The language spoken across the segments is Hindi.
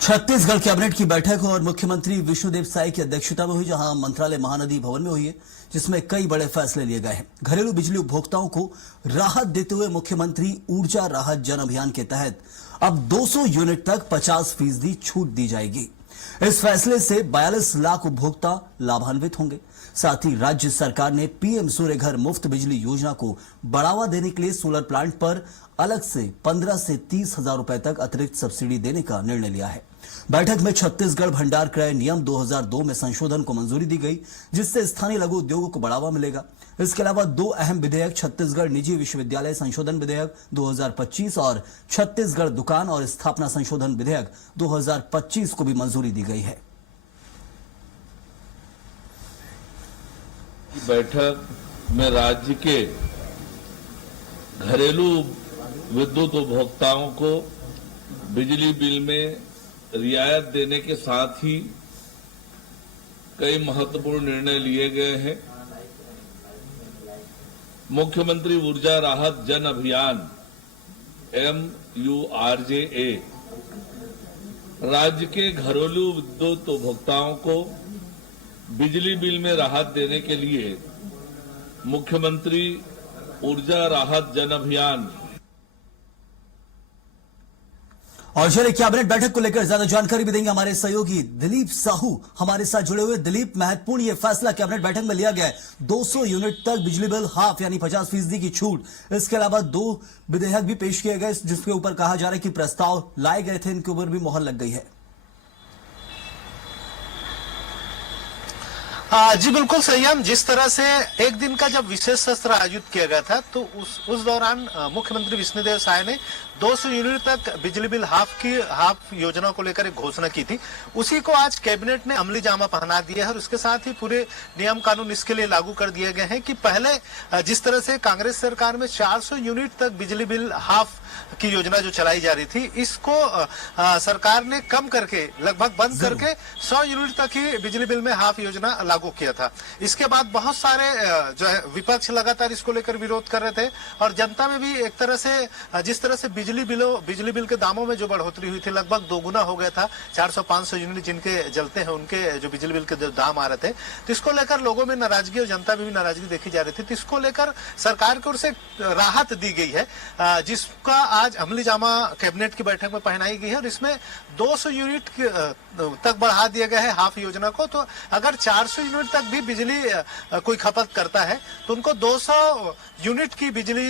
छत्तीसगढ़ कैबिनेट की बैठक और मुख्यमंत्री विष्णुदेव साय की अध्यक्षता में हुई, जहां मंत्रालय महानदी भवन में हुई है, जिसमें कई बड़े फैसले लिए गए हैं। घरेलू बिजली उपभोक्ताओं को राहत देते हुए मुख्यमंत्री ऊर्जा राहत जन अभियान के तहत अब 200 यूनिट तक 50% छूट दी जाएगी। इस फैसले से 42 लाख उपभोक्ता लाभान्वित होंगे। साथ ही राज्य सरकार ने पीएम सूर्य घर मुफ्त बिजली योजना को बढ़ावा देने के लिए सोलर प्लांट पर अलग से 15 से 30 हजार रुपए तक अतिरिक्त सब्सिडी देने का निर्णय लिया है। बैठक में छत्तीसगढ़ भंडार क्रय नियम 2002 में संशोधन को मंजूरी दी गई, जिससे स्थानीय लघु उद्योगों को बढ़ावा मिलेगा। इसके अलावा दो अहम विधेयक, छत्तीसगढ़ निजी विश्वविद्यालय संशोधन विधेयक 2025 और छत्तीसगढ़ दुकान और स्थापना संशोधन विधेयक 2025 को भी मंजूरी दी गई है। बैठक में राज्य के घरेलू विद्युत उपभोक्ताओं को बिजली बिल में रियायत देने के साथ ही कई महत्वपूर्ण निर्णय लिए गए हैं। मुख्यमंत्री ऊर्जा राहत जन अभियान MURJA राज्य के घरेलू विद्युत उपभोक्ताओं को बिजली बिल में राहत देने के लिए मुख्यमंत्री ऊर्जा राहत जन अभियान। और चलिए कैबिनेट बैठक को लेकर ज्यादा जानकारी भी देंगे हमारे सहयोगी दिलीप साहू हमारे साथ जुड़े हुए। दिलीप, महत्वपूर्ण यह फैसला कैबिनेट बैठक में लिया गया है, 200 यूनिट तक बिजली बिल हाफ यानी 50% की छूट। इसके अलावा दो विधेयक भी पेश किए गए, जिसके ऊपर कहा जा रहा है कि प्रस्ताव लाए गए थे, इनके ऊपर भी मुहर लग गई है। जी बिल्कुल संयम, जिस तरह से एक दिन का जब विशेष सत्र आयोजित किया गया था तो उस दौरान मुख्यमंत्री विष्णुदेव साय ने 200 यूनिट तक बिजली बिल हाफ योजना को लेकर एक घोषणा की थी। उसी को आज कैबिनेट ने अमली जामा पहना दिया है और उसके साथ ही पूरे नियम कानून इसके लिए लागू कर दिए गए हैं कि पहले जिस तरह से कांग्रेस सरकार में 400 यूनिट तक बिजली बिल हाफ की योजना जो चलाई जा रही थी, इसको सरकार ने कम करके लगभग बंद करके 100 यूनिट तक ही बिजली बिल में हाफ योजना लागू किया था। इसके बाद बहुत सारे जो है विपक्ष लगातार इसको लेकर विरोध कर रहे थे और जनता में भी एक तरह से जिस तरह से बिजली बिल के दामों में जो बढ़ोतरी हुई थी, लगभग दोगुना हो गया था। 400-500 यूनिट जिनके जलते हैं उनके जो बिजली बिल के जो दाम आ रहे थे, तो इसको लेकर लोगों में नाराजगी और जनता में भी नाराजगी देखी जा रही थी। तो इसको लेकर सरकार की ओर से राहत दी गई है, जिसका आज अमली जामा कैबिनेट की बैठक में पहनाई गई है और इसमें 200 यूनिट तक बढ़ा दिया गया है हाफ योजना को। तो अगर 400 यूनिट तक भी बिजली कोई खपत करता है तो उनको 200 यूनिट की बिजली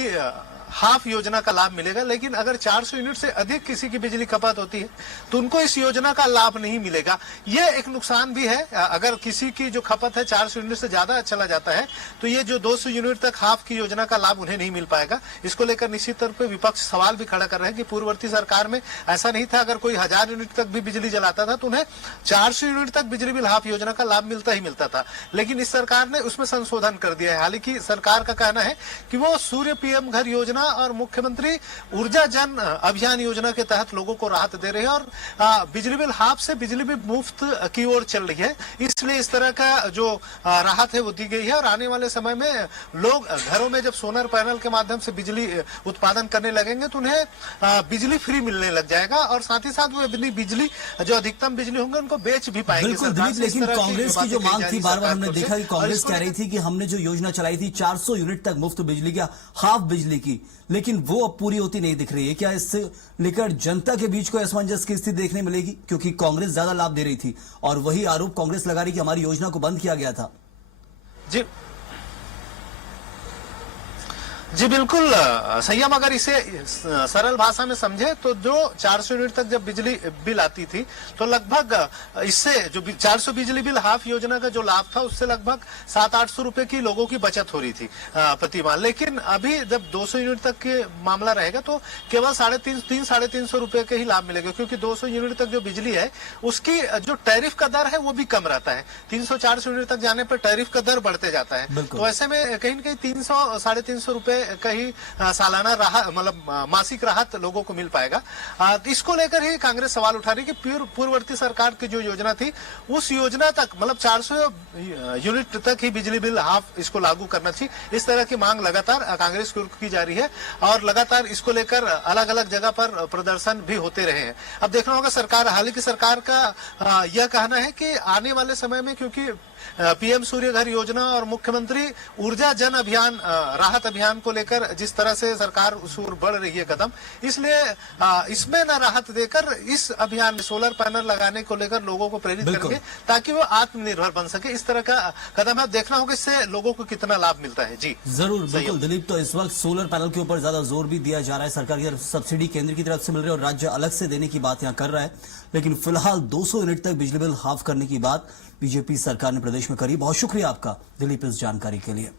हाफ योजना का लाभ मिलेगा। लेकिन अगर 400 यूनिट से अधिक किसी की बिजली खपत होती है तो उनको इस योजना का लाभ नहीं मिलेगा। ये एक नुकसान भी है। अगर किसी की जो खपत है 400 यूनिट से ज्यादा चला जाता है तो ये जो 200 यूनिट तक हाफ की योजना का लाभ उन्हें नहीं मिल पाएगा। इसको लेकर निश्चित तौर पर विपक्ष सवाल भी खड़ा कर रहे हैं कि पूर्ववर्ती सरकार में ऐसा नहीं था। अगर कोई 1000 यूनिट तक भी बिजली जलाता था तो उन्हें 400 यूनिट तक बिजली बिल हाफ योजना का लाभ मिलता ही मिलता था। लेकिन इस सरकार ने उसमें संशोधन कर दिया है। हालांकि सरकार का कहना है कि वो सूर्य पीएम घर योजना और मुख्यमंत्री ऊर्जा जन अभियान योजना के तहत लोगों को राहत दे रहे हैं और बिजली बिल हाफ से बिजली बिल मुफ्त की ओर चल रही है। इसलिए इस तरह का जो राहत है वो दी गई है और आने वाले समय में लोग घरों में जब सोलर पैनल के माध्यम से बिजली उत्पादन करने लगेंगे तो उन्हें बिजली फ्री मिलने लग जाएगा और साथ ही साथ वो अपनी बिजली जो अधिकतम बिजली होंगे उनको बेच भी पाएंगे। बिल्कुल दिलीप, लेकिन कांग्रेस की जो मांग थी, बार बार हमने देखा कि कांग्रेस कह रही थी कि हमने जो योजना चलाई थी 400 यूनिट तक मुफ्त बिजली का, हाफ बिजली की, लेकिन वो अब पूरी होती नहीं दिख रही है। क्या इससे लेकर जनता के बीच कोई असमंजस की स्थिति देखने मिलेगी? क्योंकि कांग्रेस ज्यादा लाभ दे रही थी और वही आरोप कांग्रेस लगा रही कि हमारी योजना को बंद किया गया था। जी बिल्कुल संयम, अगर इसे सरल भाषा में समझे तो जो 400 यूनिट तक जब बिजली बिल आती थी तो लगभग इससे जो 400 बिजली बिल हाफ योजना का जो लाभ था उससे लगभग 700-800 रुपए की लोगों की बचत हो रही थी प्रति माह। लेकिन अभी जब 200 यूनिट तक के मामला रहेगा तो केवल 350 रुपए के ही लाभ मिलेगा, क्योंकि 200 यूनिट तक जो बिजली है उसकी जो टैरिफ का दर है वो भी कम रहता है। 300-400 यूनिट तक जाने पर टैरिफ का दर बढ़ते जाता है। तो ऐसे में कहीं न कहीं 300-350 रुपए का ही सालाना राहत मतलब मासिक राहत लोगों को मिल पाएगा। इसको लेकर ही कांग्रेस सवाल उठा रही है कि पूर्ववर्ती सरकार की जो योजना थी उस योजना तक मतलब 400 यूनिट तक ही बिजली बिल हाफ इसको लागू करना चाहिए। इस तरह की मांग लगातार कांग्रेस की जा रही है और लगातार इसको लेकर अलग अलग जगह पर प्रदर्शन भी होते रहे हैं। अब देखना होगा सरकार, हाल की सरकार का यह कहना है कि आने वाले समय में क्योंकि पीएम सूर्य घर योजना और मुख्यमंत्री ऊर्जा जन अभियान राहत अभियान को लेकर जिस तरह से सरकार उस ओर बढ़ रही है कदम, इसलिए इसमें न राहत देकर इस अभियान में सोलर पैनल लगाने को लेकर लोगों को प्रेरित करेंगे ताकि वो आत्मनिर्भर बन सके। इस तरह का कदम है, देखना होगा इससे लोगों को कितना लाभ मिलता है। जी जरूर, बिल्कुल दिलीप। तो इस वक्त सोलर पैनल के ऊपर ज्यादा जोर भी दिया जा रहा है, सरकार की तरफ सब्सिडी केंद्र की तरफ से मिल रही है और राज्य अलग से देने की बात यहाँ कर रहा है, लेकिन फिलहाल 200 यूनिट तक बिजली बिल हाफ करने की बात बीजेपी सरकार ने प्रदेश में करी। बहुत शुक्रिया आपका दिलीप इस जानकारी के लिए।